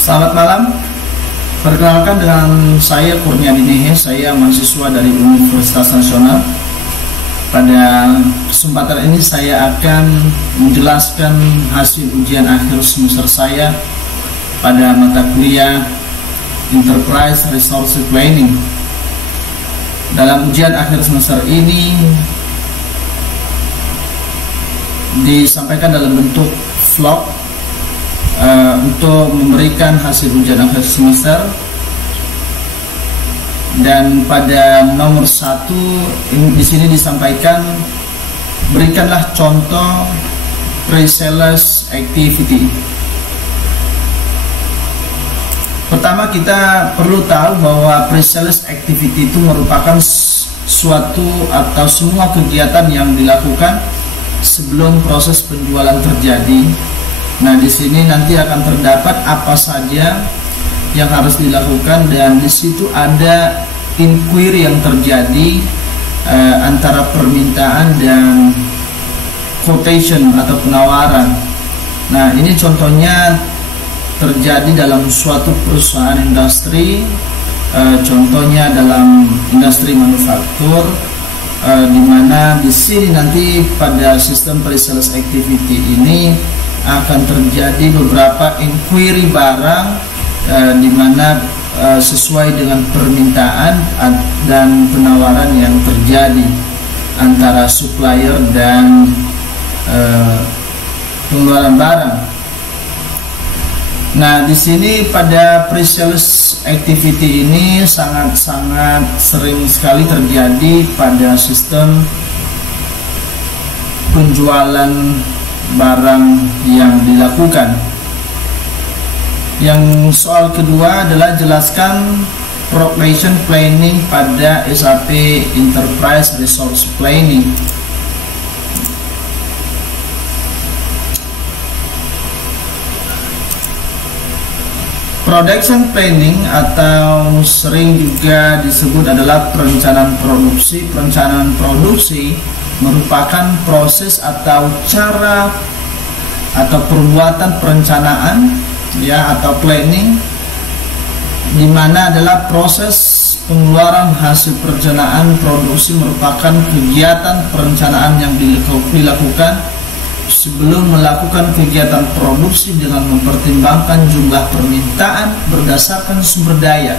Selamat malam. Perkenalkan dengan saya Kurniadi Nehe, saya mahasiswa dari Universitas Nasional. Pada kesempatan ini saya akan menjelaskan hasil ujian akhir semester saya pada mata kuliah Enterprise Resource Planning. Dalam ujian akhir semester ini disampaikan dalam bentuk vlog untuk memberikan hasil ujian akhir semester, dan pada nomor 1 di sini disampaikan berikanlah contoh pre-sales activity. Pertama, kita perlu tahu bahwa pre-sales activity itu merupakan suatu atau semua kegiatan yang dilakukan sebelum proses penjualan terjadi. Nah, di sini nanti akan terdapat apa saja yang harus dilakukan, dan di situ ada inquiry yang terjadi antara permintaan dan quotation atau penawaran. Nah, ini contohnya terjadi dalam suatu perusahaan industri, contohnya dalam industri manufaktur, di mana di sini nanti pada sistem pre-sales activity ini akan terjadi beberapa inquiry barang, di mana sesuai dengan permintaan dan penawaran yang terjadi antara supplier dan pengeluaran barang. Nah, di sini pada pre-sales activity ini sangat-sangat sering sekali terjadi pada sistem penjualan barang yang dilakukan. Yang soal kedua adalah jelaskan production planning pada SAP Enterprise Resource Planning. Production planning atau sering juga disebut adalah perencanaan produksi. Perencanaan produksi merupakan proses atau cara atau perbuatan perencanaan, ya, atau planning, di mana adalah proses pengeluaran hasil perencanaan produksi merupakan kegiatan perencanaan yang dilakukan sebelum melakukan kegiatan produksi dengan mempertimbangkan jumlah permintaan berdasarkan sumber daya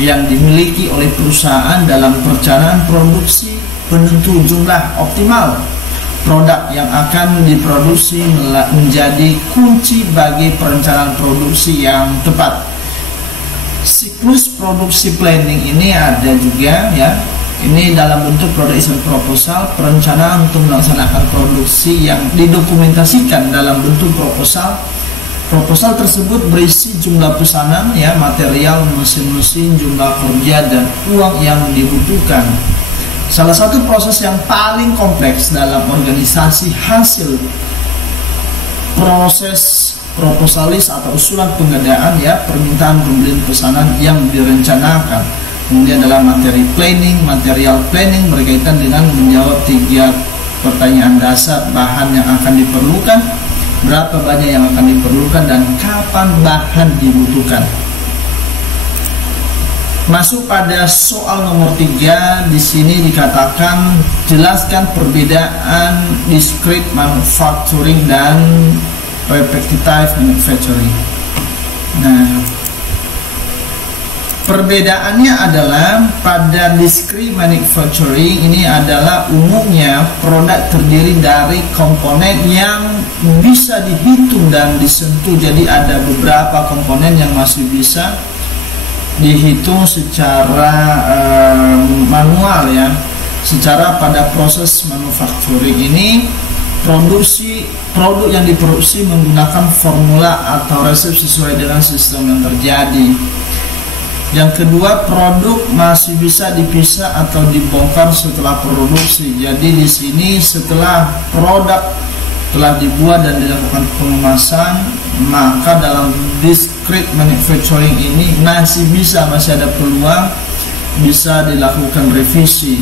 yang dimiliki oleh perusahaan dalam perencanaan produksi. Penentu jumlah optimal produk yang akan diproduksi menjadi kunci bagi perencanaan produksi yang tepat. Siklus produksi planning ini ada juga, ya. Ini dalam bentuk production proposal, perencanaan untuk melaksanakan produksi yang didokumentasikan dalam bentuk proposal. Proposal tersebut berisi jumlah pesanan, ya, material, mesin-mesin, jumlah kerja, dan uang yang dibutuhkan. Salah satu proses yang paling kompleks dalam organisasi hasil proses proposalis atau usulan pengadaan, ya, permintaan pembelian pesanan yang direncanakan. Kemudian adalah materi planning, material planning berkaitan dengan menjawab 3 pertanyaan dasar: bahan yang akan diperlukan, berapa banyak yang akan diperlukan, dan kapan bahan dibutuhkan. Masuk pada soal nomor 3, di sini dikatakan jelaskan perbedaan discrete manufacturing dan repetitive manufacturing. Nah, perbedaannya adalah pada discrete manufacturing ini adalah umumnya produk terdiri dari komponen yang bisa dihitung dan disentuh. Jadi ada beberapa komponen yang masih bisa dihitung secara manual, ya. Secara pada proses manufacturing ini produk yang diproduksi menggunakan formula atau resep sesuai dengan sistem yang terjadi. Yang kedua, produk masih bisa dipisah atau dibongkar setelah produksi. Jadi di sini setelah produk telah dibuat dan dilakukan pengemasan, maka dalam discrete manufacturing ini masih ada peluang bisa dilakukan revisi.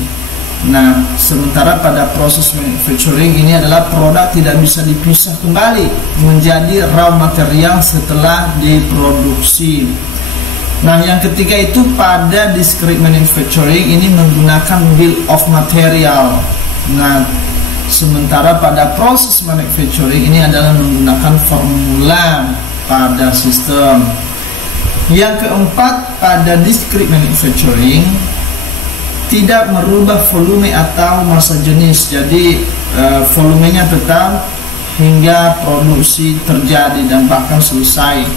Nah, sementara pada proses manufacturing ini adalah produk tidak bisa dipisah kembali menjadi raw material setelah diproduksi. Nah, yang ketiga itu pada discrete manufacturing ini menggunakan bill of material. Nah, sementara pada proses manufacturing ini adalah menggunakan formula pada sistem. Yang keempat, pada discrete manufacturing tidak merubah volume atau massa jenis, jadi volumenya tetap hingga produksi terjadi dan bahkan selesai.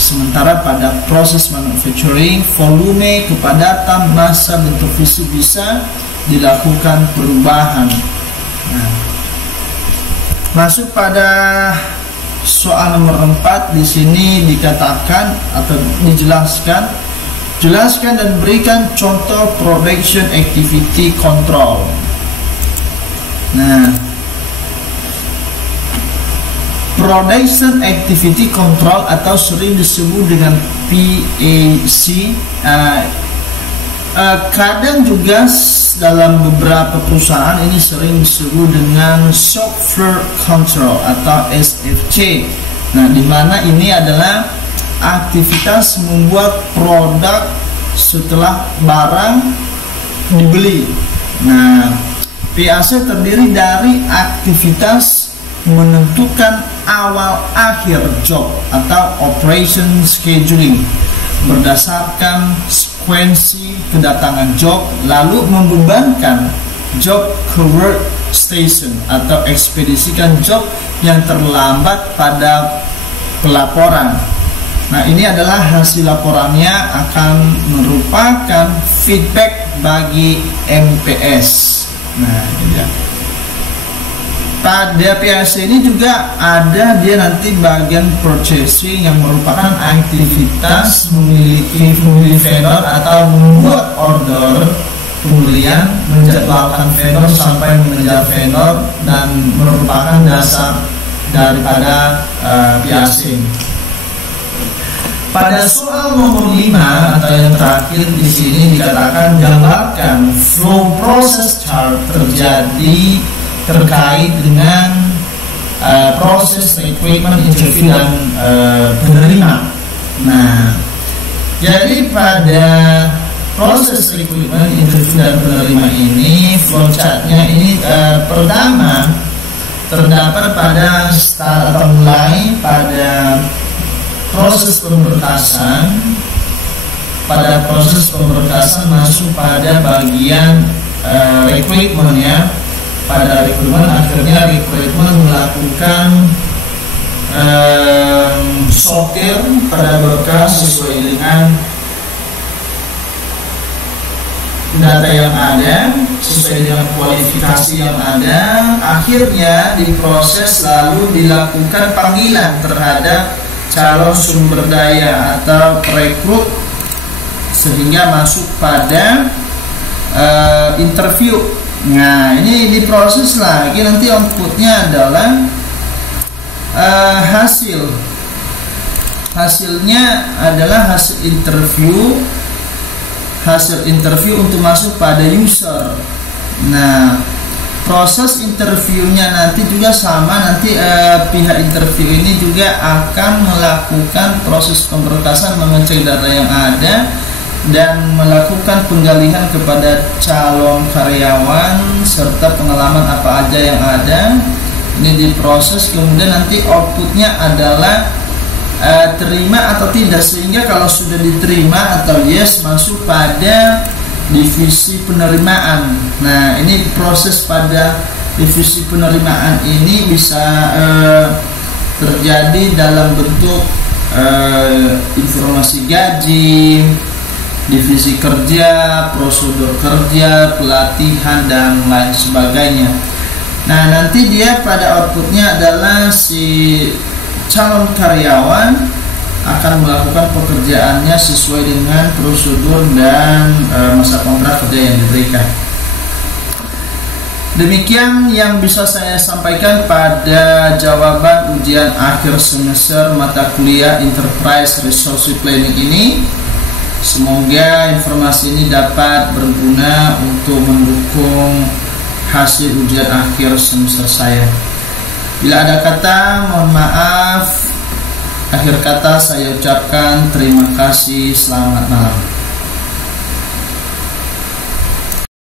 Sementara pada proses manufacturing, volume, kepadatan, massa, bentuk fisik bisa dilakukan perubahan. Nah, masuk pada soal nomor 4, di sini dikatakan atau dijelaskan. Jelaskan dan berikan contoh production activity control. Nah, production activity control atau sering disebut dengan PAC, kadang juga dalam beberapa perusahaan ini sering disebut dengan shop floor control atau SFC. Nah, di mana ini adalah aktivitas membuat produk setelah barang dibeli. Nah, PAC terdiri dari aktivitas menentukan awal akhir job atau operation scheduling berdasarkan sekuensi kedatangan job, lalu membebankan job ke workstation atau ekspedisikan job yang terlambat pada pelaporan. Nah, ini adalah hasil laporannya akan merupakan feedback bagi MPS. Nah, ini pada PAC ini juga ada dia nanti bagian purchasing yang merupakan aktivitas memilih vendor atau membuat order pembelian, menjadwalkan vendor sampai mengejar vendor, dan merupakan dasar daripada PAC. Pada soal nomor 5 atau yang terakhir di sini dikatakan gambarkan flow process chart terkait dengan proses recruitment, interview, dan penerima. Nah, jadi pada proses recruitment, interview, dan penerima ini flow chartnya ini pertama terdapat pada start atau mulai pada proses pemberkasan. Pada proses pemberkasan masuk pada bagian rekrutmen ya. Pada rekrutmen akhirnya rekrutmen melakukan sortir pada berkas sesuai dengan data yang ada, sesuai dengan kualifikasi yang ada. Akhirnya diproses lalu dilakukan panggilan terhadap calon sumber daya atau perekrut sehingga masuk pada interview. Nah, ini diproses lagi, nanti outputnya adalah hasilnya adalah hasil interview untuk masuk pada user. Nah, proses interviewnya nanti juga sama, nanti pihak interview ini juga akan melakukan proses pemberkasan, mengecek data yang ada dan melakukan penggalian kepada calon karyawan serta pengalaman apa aja yang ada. Ini diproses, kemudian nanti outputnya adalah terima atau tidak, sehingga kalau sudah diterima atau yes masuk pada divisi penerimaan. Nah, ini proses pada divisi penerimaan ini bisa terjadi dalam bentuk informasi gaji, divisi kerja, prosedur kerja, pelatihan, dan lain sebagainya. Nah, nanti dia pada outputnya adalah si calon karyawan akan melakukan pekerjaannya sesuai dengan prosedur dan masa kontrak kerja yang diberikan. Demikian yang bisa saya sampaikan pada jawaban ujian akhir semester mata kuliah Enterprise Resource Planning ini. Semoga informasi ini dapat berguna untuk mendukung hasil ujian akhir semester saya. Bila ada kata, mohon maaf. Akhir kata saya ucapkan terima kasih, selamat malam.